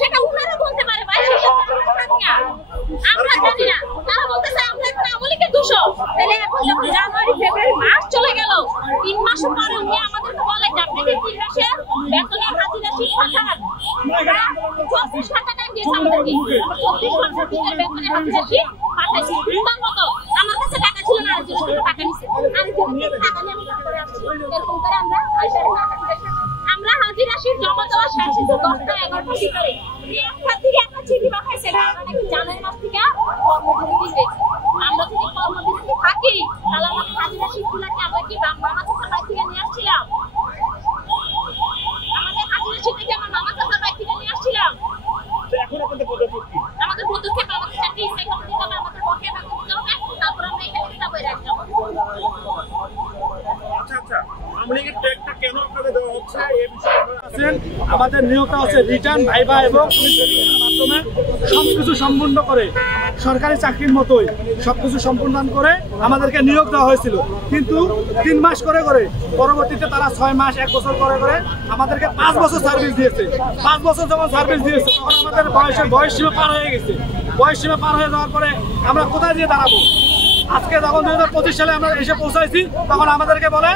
সেটা উনারা বলতে পারে ভাই, আমরা জানি না। তারা বলতেছে আমরা এখন আমলিকে দোষ। তাহলে এখন যখন জানুয়ারি ফেব্রুয়ারি মাস চলে গেল, 3 মাস পরে উনি আমাদেরকে বলে যে আপনাদের 3 মাসের বেতনের হাজিরা শীত পাঠান। আমরা 24 টাকা দিয়েছি আমাদেরকে, 24 ঘন্টার ভিতরে বেতনের হাজিরা শীত পাঠাইছি। তার মতো আমার কাছে টাকা ছিল না, আরেকজনের টাকা নিছে, আরেকজনের টাকা নিয়ে আমি করে আসছি। এরকম করে আমরা হাজিরা শীত জমা দেওয়া শেষ হয়েছে 10টা 11টার ভিতরে। একটা থেকে একটা চিঠি পাঠাইছে আমরা নাকি জানুয়ারি মাস থেকে কর্মবিরতি দিয়েছি। আমরা যদি কর্মবিরতি থাকি তাহলে আমাদের হাজিরা শীতগুলোকে আমরা কি মামা চাচার বাড়ি থেকে নিয়ে আসছিলাম? আমাদের হাজিরা শীতকে আমার মামা চাচার বাড়ি থেকে নিয়ে আসছিলাম। আমাদের পদক্ষেপ আমাদের চাকরি ইচ্ছা করতে হবে, আমাদের বকেয়া বেতন দিতে হবে, তারপর আমরা এখানে দিতে বই রাখবো। আমাদের নিয়োগটা হচ্ছে রিটার্ন ভাইভা এবং মাধ্যমে সবকিছু সম্পূর্ণ করে সরকারি চাকরির মতোই সবকিছু সম্পূর্ণ করে আমাদেরকে নিয়োগ দেওয়া হয়েছিল। কিন্তু 3 মাস করে করে পরবর্তীতে তারা 6 মাস 1 বছর করে করে আমাদেরকে 5 বছর সার্ভিস দিয়েছে। 5 বছর যখন সার্ভিস দিয়েছে তখন আমাদের বয়স সীমা পার হয়ে গেছে। বয়স সীমা পার হয়ে যাওয়ার পরে আমরা কোথায় গিয়ে দাঁড়াবো? আজকে যখন 2025 সালে আমরা এসে পৌঁছাইছি তখন আমাদেরকে বলে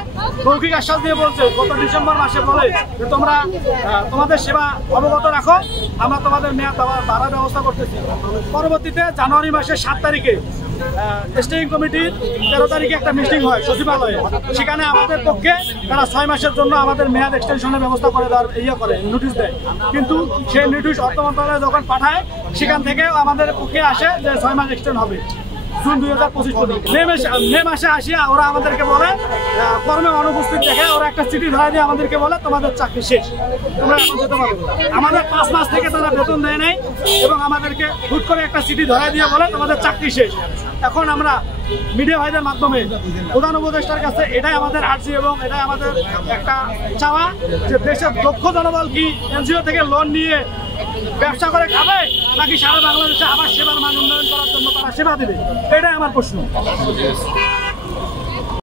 মৌখিক আশ্বাস দিয়ে বলছে গত ডিসেম্বর মাসে বলে যে তোমরা তোমাদের সেবা অবগত রাখো, আমরা তোমাদের মেয়াদ বাড়ার ব্যবস্থা করতেছি। পরবর্তীতে জানুয়ারি মাসের 7 তারিখে স্টেইং কমিটির 13 তারিখে একটা মিটিং হয় সচিবালয়ে। সেখানে আমাদের পক্ষে তারা 6 মাসের জন্য আমাদের মেয়াদ এক্সটেনশনের ব্যবস্থা করে দেওয়ার করে নোটিশ দেয়। কিন্তু সেই নোটিশ অর্থ মন্ত্রণালয়ে যখন পাঠায় সেখান থেকে আমাদের পক্ষে আসে যে 6 মাস এক্সটেন্ড হবে জুন 2025 পর্যন্ত। মে মাসে আসিয়া ওরা আমাদেরকে বলে কর্মে অনুপস্থিত দেখে ওরা একটা চিঠি ধরা দিয়ে আমাদেরকে বলে তোমাদের চাকরি শেষ, তোমরা এখন যেতে পারবে। আমাদের 5 মাস থেকে তারা বেতন দেয় নাই এবং আমাদেরকে হুট করে একটা চিঠি ধরা দিয়ে বলে তোমাদের চাকরি শেষ। এখন আমরা মিডিয়া ভাইদের মাধ্যমে প্রধান উপদেষ্টার কাছে এটাই আমাদের আর্জি এবং এটাই আমাদের একটা চাওয়া যে দেশের দক্ষ জনবল কি এনজিও থেকে লোন নিয়ে ব্যবসা করে খাবে নাকি সারা বাংলাদেশে আবার সেবার মান উন্নয়ন করার জন্য তারা সেবা দেবে? এটাই আমার প্রশ্ন।